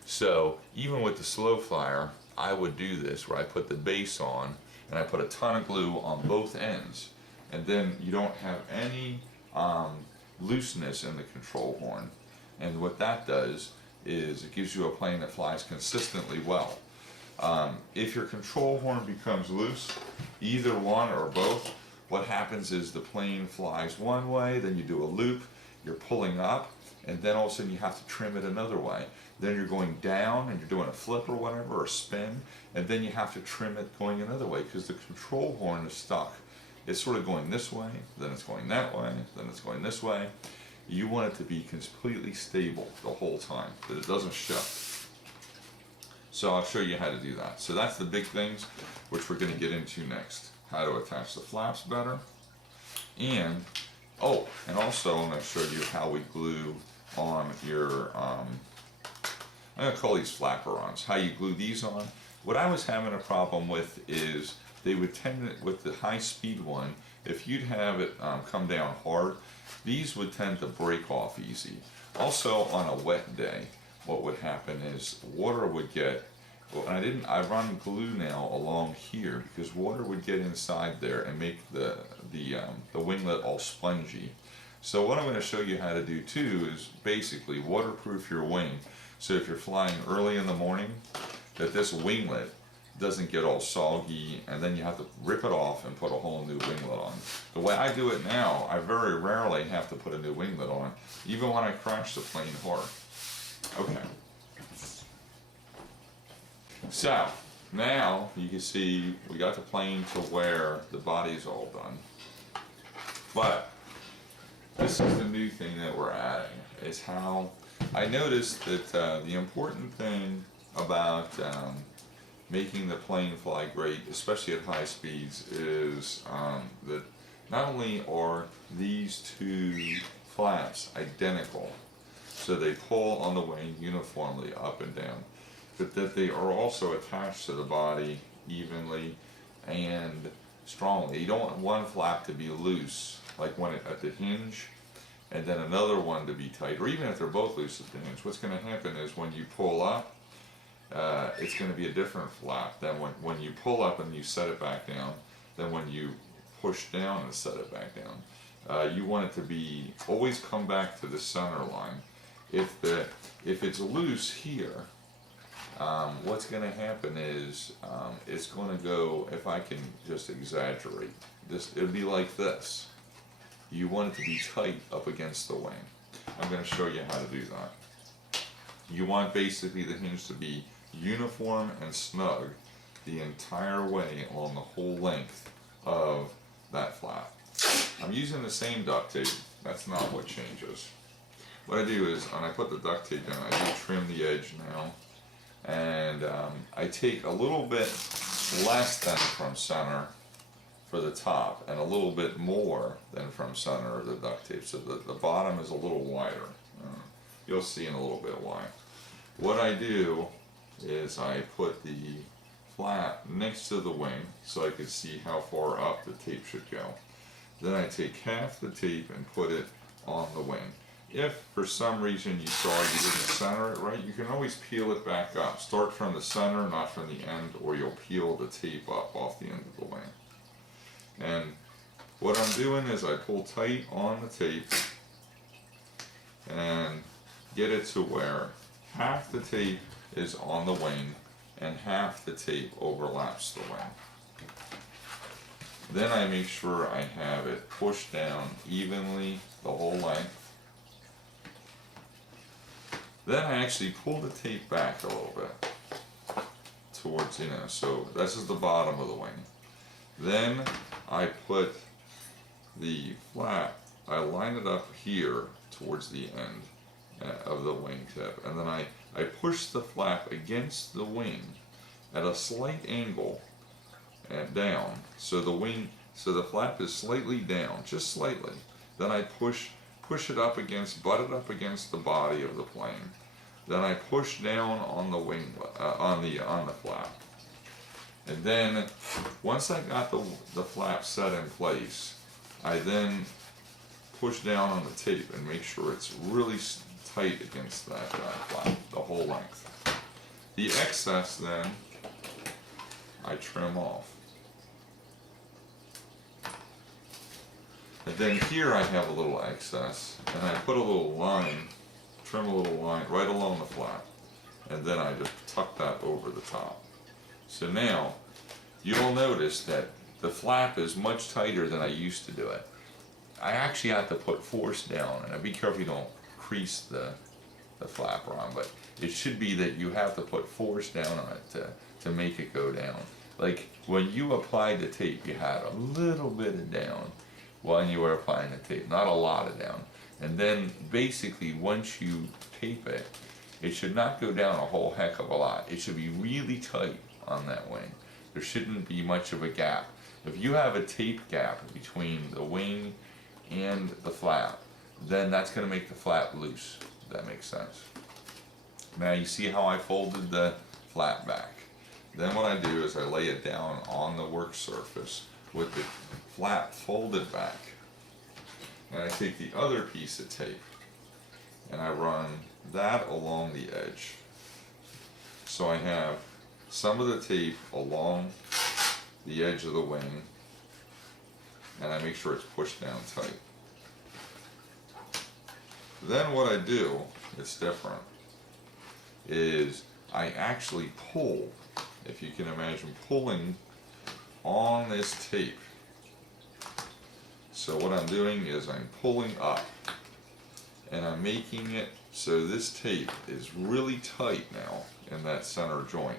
So even with the slow flyer, I would do this where I put the base on and I put a ton of glue on both ends, and then you don't have any looseness in the control horn. And what that does is it gives you a plane that flies consistently well. If your control horn becomes loose, either one or both, what happens is the plane flies one way, then you do a loop, you're pulling up, and then all of a sudden you have to trim it another way. Then you're going down and you're doing a flip or whatever, or a spin, and then you have to trim it going another way because the control horn is stuck. It's sort of going this way, then it's going that way, then it's going this way. You want it to be completely stable the whole time, that it doesn't shift. So I'll show you how to do that. So that's the big things which we're going to get into next. How to attach the flaps better. And, oh, and also I'm going to show you how we glue on your, I'm going to call these flapper-ons, how you glue these on. What I was having a problem with is they would tend to, with the high-speed one, if you'd have it come down hard, these would tend to break off easy. Also, on a wet day, what would happen is water would get, well, I run glue now along here because water would get inside there and make the winglet all spongy. So what I'm going to show you how to do too is basically waterproof your wing. So if you're flying early in the morning, that this winglet doesn't get all soggy, and then you have to rip it off and put a whole new winglet on. The way I do it now, I very rarely have to put a new winglet on, even when I crash the plane hard. Okay. So, now you can see we got the plane to where the body's all done. But, this is the new thing that we're adding, is how I noticed that the important thing about making the plane fly great, especially at high speeds, is that not only are these two flaps identical, so they pull on the wing uniformly up and down, but that they are also attached to the body evenly and strongly. You don't want one flap to be loose, like when at the hinge, and then another one to be tight, or even if they're both loose at the hinge. What's going to happen is when you pull up, it's going to be a different flap than when you pull up and you set it back down, than when you push down and set it back down. You want it to be, always come back to the center line. If it's loose here, what's going to happen is it's going to go, if I can just exaggerate, it'll be like this. You want it to be tight up against the wing. I'm going to show you how to do that. You want basically the hinge to be uniform and snug the entire way along the whole length of that flap. I'm using the same duct tape. That's not what changes. What I do is, when I put the duct tape in, I do trim the edge now, and I take a little bit less than from center for the top and a little bit more than from center of the duct tape, so the bottom is a little wider. You'll see in a little bit why. What I do is I put the flap next to the wing so I can see how far up the tape should go. Then I take half the tape and put it on the wing. if for some reason you saw you didn't center it right, you can always peel it back up. Start from the center, not from the end, or you'll peel the tape up off the end of the wing. And what I'm doing is I pull tight on the tape and get it to where half the tape is on the wing and half the tape overlaps the wing. Then I make sure I have it pushed down evenly the whole length. Then I actually pull the tape back a little bit towards, so this is the bottom of the wing. Then I put the flap, I line it up here towards the end of the wingtip, and then I push the flap against the wing at a slight angle and down, so the flap is slightly down, just slightly. Then I push it up against, butt it up against the body of the plane. Then I push down on the wing, on the flap. And then once I got the flap set in place, I then push down on the tape and make sure it's really tight against that flap, the whole length. The excess then I trim off. And then here I have a little excess, and I put a little line, trim a little line right along the flap, and then I just tuck that over the top. So now, you'll notice that the flap is much tighter than I used to do it. I actually have to put force down, and be careful you don't crease the flap wrong, but it should be that you have to put force down on it to make it go down. Like when you applied the tape, you had a little bit of down when you were applying the tape, not a lot of down. And then basically once you tape it, it should not go down a whole heck of a lot. It should be really tight on that wing. There shouldn't be much of a gap. If you have a tape gap between the wing and the flap, then that's going to make the flap loose, if that makes sense. Now you see how I folded the flap back. Then what I do is I lay it down on the work surface with the flap folded back. And I take the other piece of tape and I run that along the edge. So I have some of the tape along the edge of the wing, and I make sure it's pushed down tight. Then what I do, it's different, is I actually pull, if you can imagine pulling on this tape. So what I'm doing is I'm pulling up and I'm making it so this tape is really tight now in that center joint.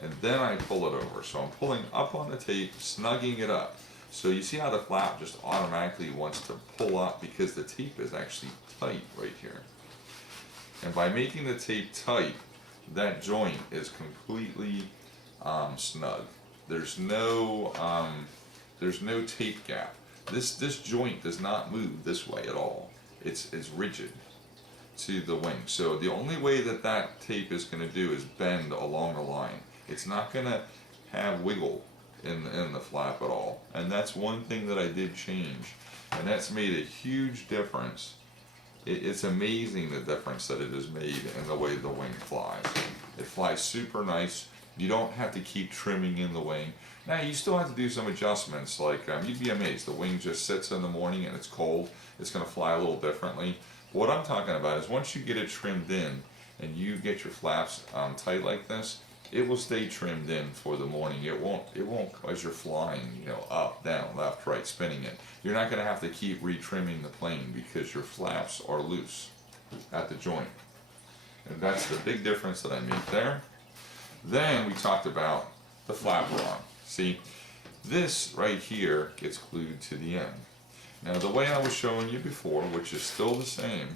And then I pull it over. So I'm pulling up on the tape, snugging it up. So you see how the flap just automatically wants to pull up because the tape is actually tight right here. And by making the tape tight, that joint is completely snug. There's no tape gap. This joint does not move this way at all. It's rigid to the wing. So the only way that tape is going to do is bend along the line. It's not going to have wiggle in the flap at all. And that's one thing that I did change, and that's made a huge difference. It's amazing the difference that it has made in the way the wing flies. It flies super nice. You don't have to keep trimming in the wing. Now you still have to do some adjustments, like you'd be amazed. The wing just sits in the morning and it's cold. It's going to fly a little differently. What I'm talking about is once you get it trimmed in and you get your flaps tight like this, it will stay trimmed in for the morning. It won't as you're flying, up, down, left, right, spinning it. You're not going to have to keep retrimming the plane because your flaps are loose at the joint. And that's the big difference that I made there. Then we talked about the flap rod. See, this right here gets glued to the end. Now the way I was showing you before, which is still the same,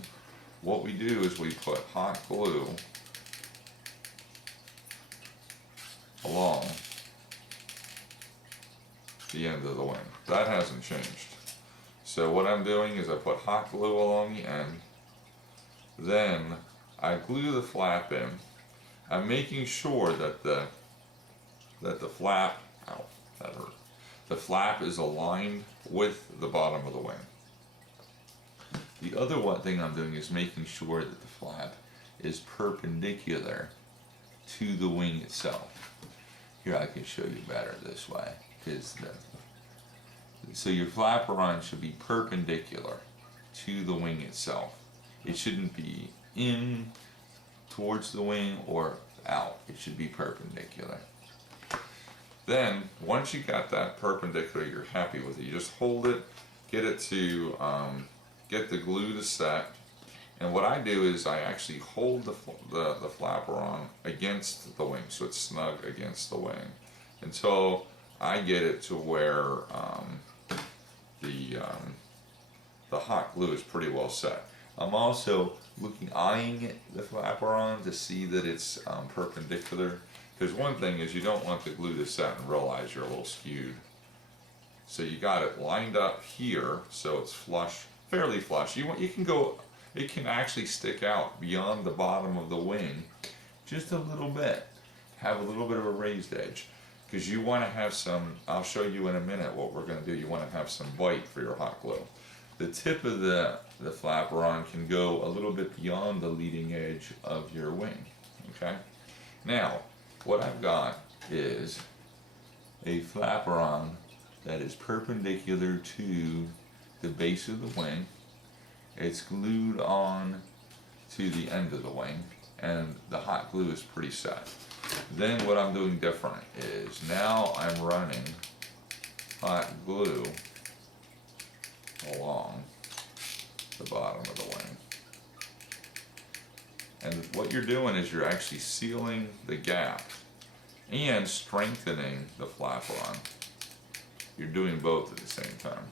what we do is we put hot glue along the end of the wing. That hasn't changed. So what I'm doing is I put hot glue along the end, then I glue the flap in. I'm making sure that the flap, ow, that hurt. The flap is aligned with the bottom of the wing. The other one thing I'm doing is making sure that the flap is perpendicular to the wing itself. Here, I can show you better this way. So your flaperon should be perpendicular to the wing itself. It shouldn't be in towards the wing or out. It should be perpendicular. Then, once you got that perpendicular, you're happy with it. You just hold it, get it to, get the glue to set. And what I do is I actually hold the flaperon against the wing, so it's snug against the wing, until I get it to where the hot glue is pretty well set. I'm also eyeing the flaperon to see that it's perpendicular. Because one thing is you don't want the glue to set and realize you're a little skewed. So you got it lined up here so it's flush, fairly flush. You can go, it can actually stick out beyond the bottom of the wing just a little bit. Have a little bit of a raised edge. Because you want to have some, I'll show you in a minute what we're going to do. You want to have some bite for your hot glue. The tip of the flaperon can go a little bit beyond the leading edge of your wing. Okay? Now, what I've got is a flaperon that is perpendicular to the base of the wing. It's glued on to the end of the wing, and the hot glue is pretty set. Then what I'm doing different is now I'm running hot glue along the bottom of the wing. And what you're doing is you're actually sealing the gap and strengthening the flaperon. You're doing both at the same time.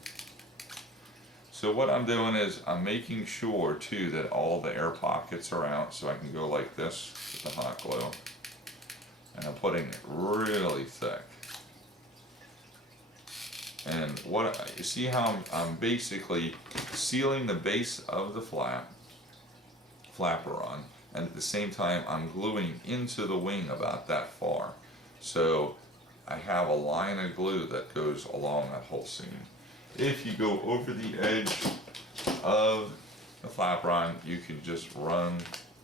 So what I'm doing is I'm making sure too that all the air pockets are out, so I can go like this with the hot glue. And I'm putting it really thick. And what you see how I'm basically sealing the base of the flaperon, and at the same time I'm gluing into the wing about that far. So I have a line of glue that goes along that whole seam. If you go over the edge of the flaperon, you can just run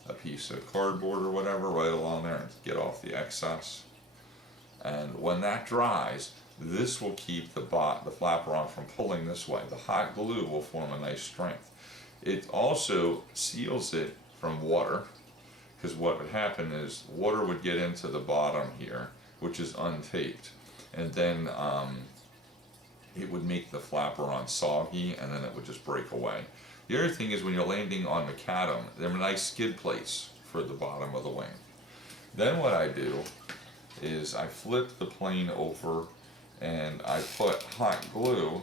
a piece of cardboard or whatever right along there and get off the excess. And when that dries, this will keep the flaperon from pulling this way. The hot glue will form a nice strength. It also seals it from water, because what would happen is water would get into the bottom here, which is untaped, and then it would make the flaperon soggy, and then it would just break away. The other thing is when you're landing on macadam, there are nice skid plates for the bottom of the wing. Then what I do is I flip the plane over and I put hot glue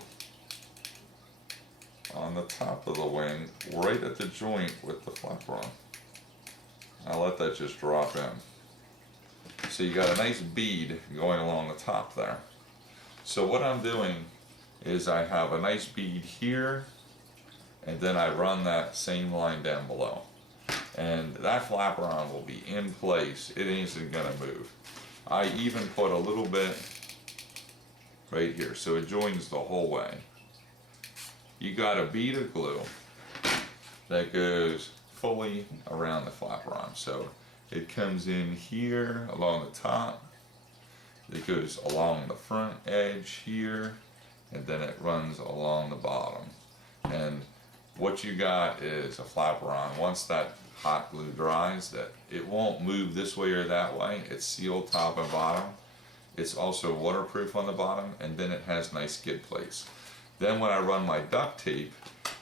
on the top of the wing right at the joint with the flaperon. I'll let that just drop in. So you got a nice bead going along the top there. So what I'm doing is I have a nice bead here, and then I run that same line down below. And that flaperon will be in place. It isn't gonna move. I even put a little bit right here, so it joins the whole way. You got a bead of glue that goes fully around the flaperon. So it comes in here along the top, it goes along the front edge here, and then it runs along the bottom. And what you got is a flaperon. Once that hot glue dries, that it won't move this way or that way. It's sealed top and bottom. It's also waterproof on the bottom, and then it has nice skid plates. Then when I run my duct tape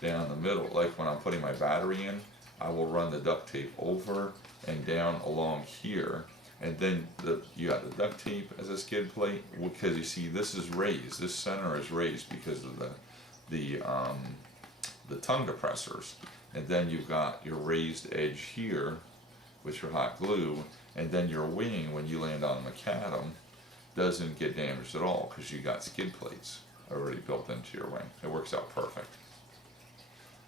down the middle, like when I'm putting my battery in, I will run the duct tape over and down along here, and then you got the duct tape as a skid plate, because you see this is raised, this center is raised because of the tongue depressors, and then you've got your raised edge here with your hot glue, and then your wing, when you land on macadam, doesn't get damaged at all because you got skid plates already built into your wing. It works out perfect.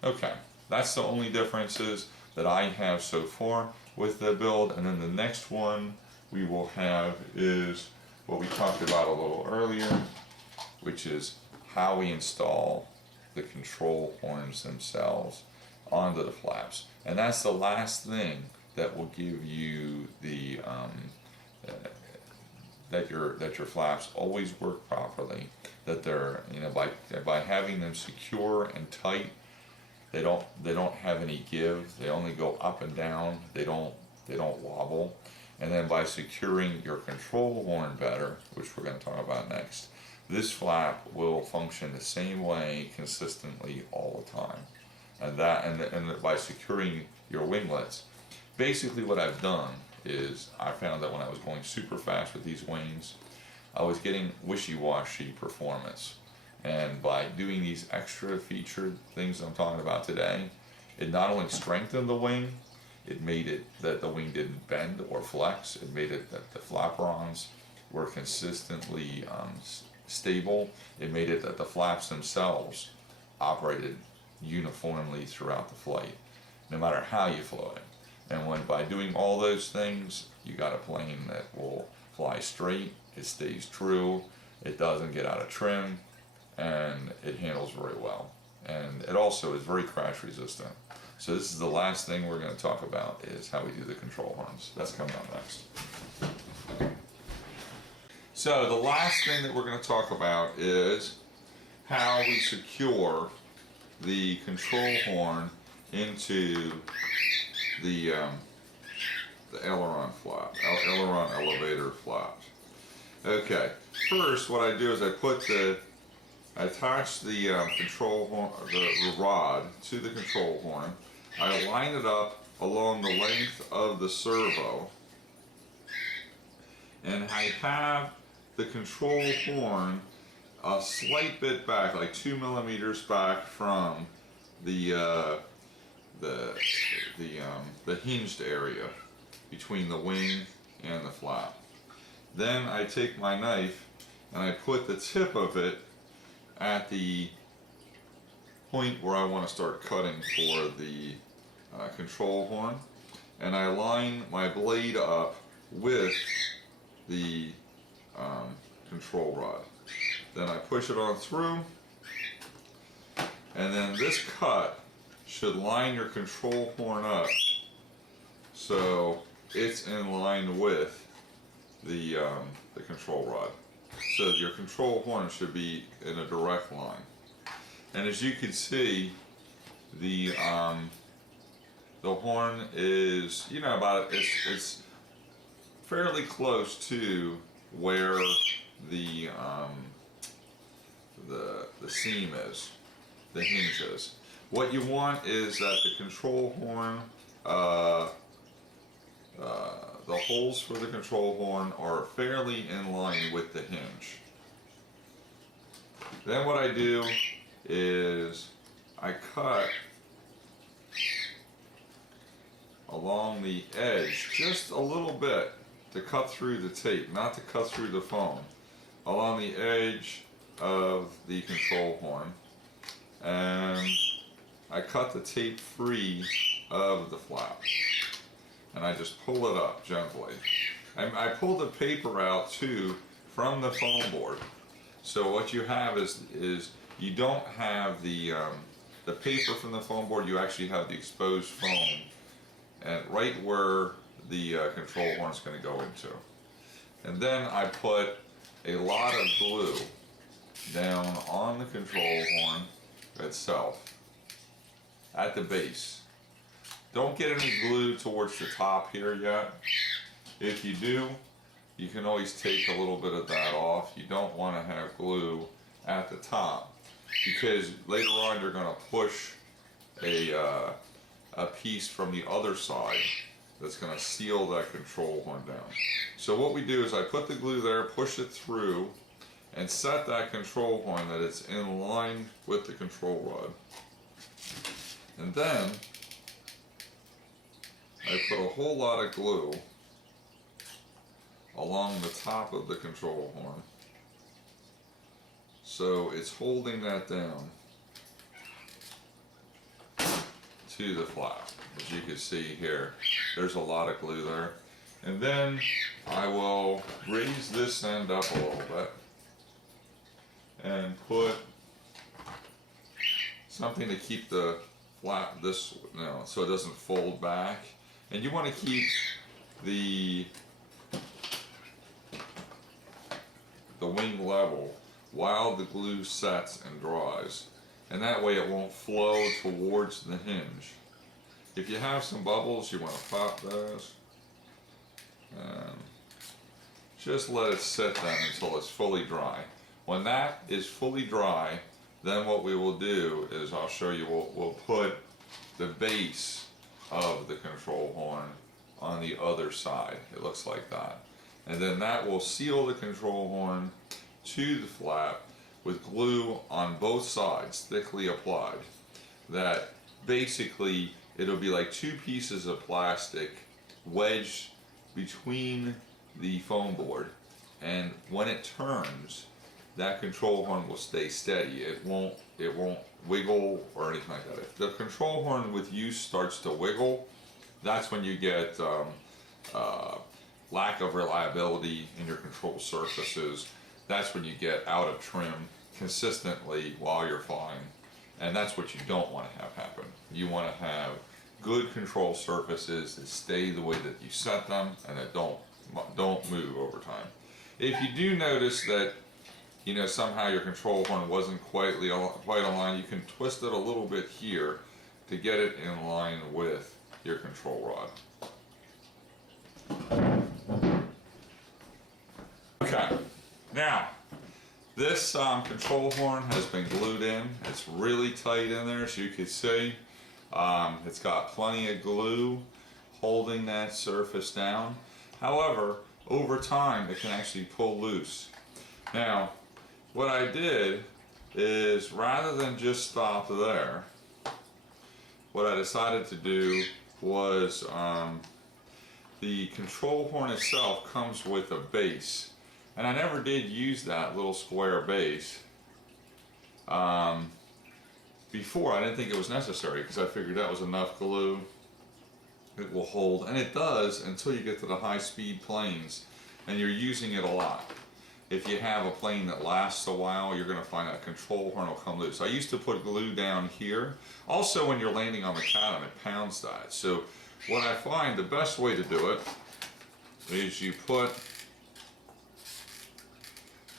Okay, that's the only differences that I have so far with the build, and then the next one we will have is what we talked about a little earlier, which is how we install the control horns themselves onto the flaps. And that's the last thing that will give you the that your flaps always work properly. That they're, you know, by having them secure and tight, they don't have any give. They only go up and down. They don't wobble. And then by securing your control horn better, which we're going to talk about next, this flap will function the same way consistently all the time. And by securing your winglets, basically what I've done is I found that when I was going super fast with these wings, I was getting wishy-washy performance. And by doing these extra featured things I'm talking about today, it not only strengthened the wing, it made it that the wing didn't bend or flex. It made it that the flaperons were consistently stable. It made it that the flaps themselves operated uniformly throughout the flight, no matter how you flew it. And by doing all those things, you got a plane that will fly straight, it stays true, it doesn't get out of trim, and it handles very well. And it also is very crash resistant. So this is the last thing we're going to talk about, is how we do the control horns. That's coming up next. So the last thing that we're going to talk about is how we secure the control horn into the aileron flap, aileron elevator flaps. Okay, first what I do is I attach the control horn, the rod to the control horn. I line it up along the length of the servo, and I have the control horn a slight bit back, like 2 millimeters back from the hinged area between the wing and the flap. Then I take my knife and I put the tip of it at the point where I want to start cutting for the control horn, and I line my blade up with the control rod. Then I push it on through, and then this cut should line your control horn up so it's in line with the control rod. So your control horn should be in a direct line. And as you can see, the horn is, you know, it's fairly close to where the seam is, the hinge is. What you want is that the control horn, the holes for the control horn are fairly in line with the hinge. Then what I do is I cut along the edge just a little bit to cut through the tape, not to cut through the foam, along the edge of the control horn, and I cut the tape free of the flap, and I just pull it up gently. I pull the paper out too from the foam board. So what you have is you don't have the paper from the foam board. You actually have the exposed foam, and right where the control horn is going to go into. And then I put a lot of glue down on the control horn itself at the base. Don't get any glue towards the top here yet. If you do, you can always take a little bit of that off. You don't want to have glue at the top, because later on you're going to push a piece from the other side that's going to seal that control horn down. So what we do is I put the glue there, push it through, and set that control horn that it's in line with the control rod. And then I put a whole lot of glue along the top of the control horn, so it's holding that down to the flap. As you can see here, there's a lot of glue there. And then I will raise this end up a little bit and put something to keep the flap this, so it doesn't fold back. And you want to keep the wing level while the glue sets and dries. And that way it won't flow towards the hinge. If you have some bubbles, you want to pop those. Just let it sit then until it's fully dry. When that is fully dry, then what we will do is, I'll show you, we'll put the base of the control horn on the other side. It looks like that. And then that will seal the control horn to the flap with glue on both sides, thickly applied. That basically, it'll be like two pieces of plastic wedged between the foam board, and when it turns, that control horn will stay steady. It won't wiggle or anything like that. If the control horn with use starts to wiggle, that's when you get lack of reliability in your control surfaces. That's when you get out of trim consistently while you're flying, and that's what you don't want to have happen. You want to have good control surfaces that stay the way that you set them and that don't move over time. If you do notice that somehow your control horn wasn't quite aligned, you can twist it a little bit here to get it in line with your control rod. Okay, now this control horn has been glued in. It's really tight in there, as you can see. It's got plenty of glue holding that surface down. However, over time it can actually pull loose. Now, what I did is, rather than just stop there, what I decided to do was, the control horn itself comes with a base, and I never did use that little square base before. I didn't think it was necessary because I figured that was enough glue. It will hold, and it does until you get to the high-speed planes and you're using it a lot. If you have a plane that lasts a while, you're going to find that control horn will come loose. I used to put glue down here. Also, when you're landing on macadam, it pounds that. So what I find the best way to do it is you put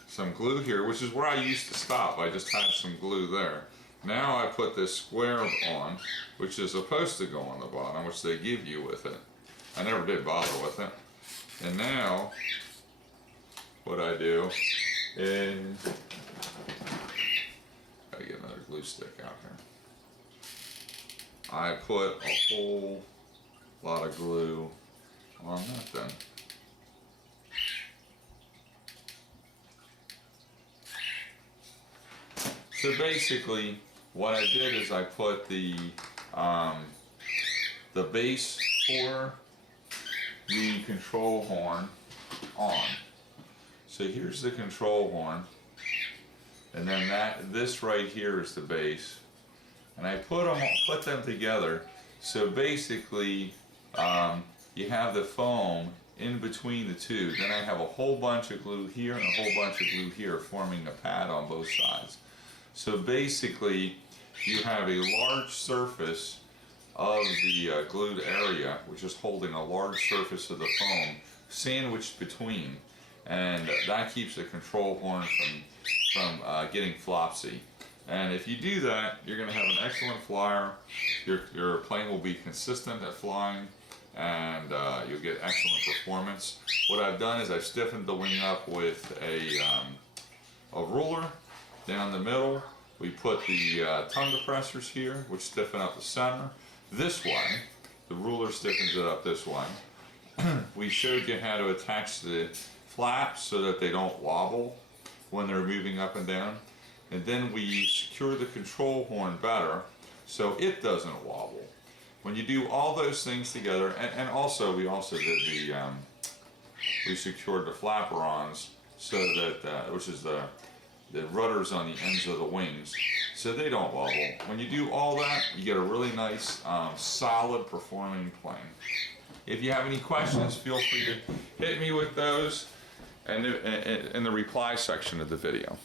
some glue here, which is where I used to stop. I just had some glue there. Now I put this square on, which is supposed to go on the bottom, which they give you with it. I never did bother with it. And now, what I do is, gotta get another glue stick out here. I put a whole lot of glue on that then. So basically, what I did is I put the base for the control horn on. So here's the control horn, and then this right here is the base, and I put them together. So basically, you have the foam in between the two. Then I have a whole bunch of glue here and a whole bunch of glue here, forming a pad on both sides. So basically, you have a large surface of the glued area, which is holding a large surface of the foam, sandwiched between, and that keeps the control horn from getting flopsy. And if you do that, you're going to have an excellent flyer. Your plane will be consistent at flying, and you'll get excellent performance. What I've done is I've stiffened the wing up with a ruler down the middle. We put the tongue depressors here, which stiffen up the center. This way, the ruler stiffens it up this way. We showed you how to attach the flaps so that they don't wobble when they're moving up and down. And then we secure the control horn better so it doesn't wobble. When you do all those things together, and also we did we secured the flaperons so that, which is the rudders on the ends of the wings, so they don't wobble. When you do all that, you get a really nice, solid performing plane. If you have any questions, feel free to hit me with those in the reply section of the video.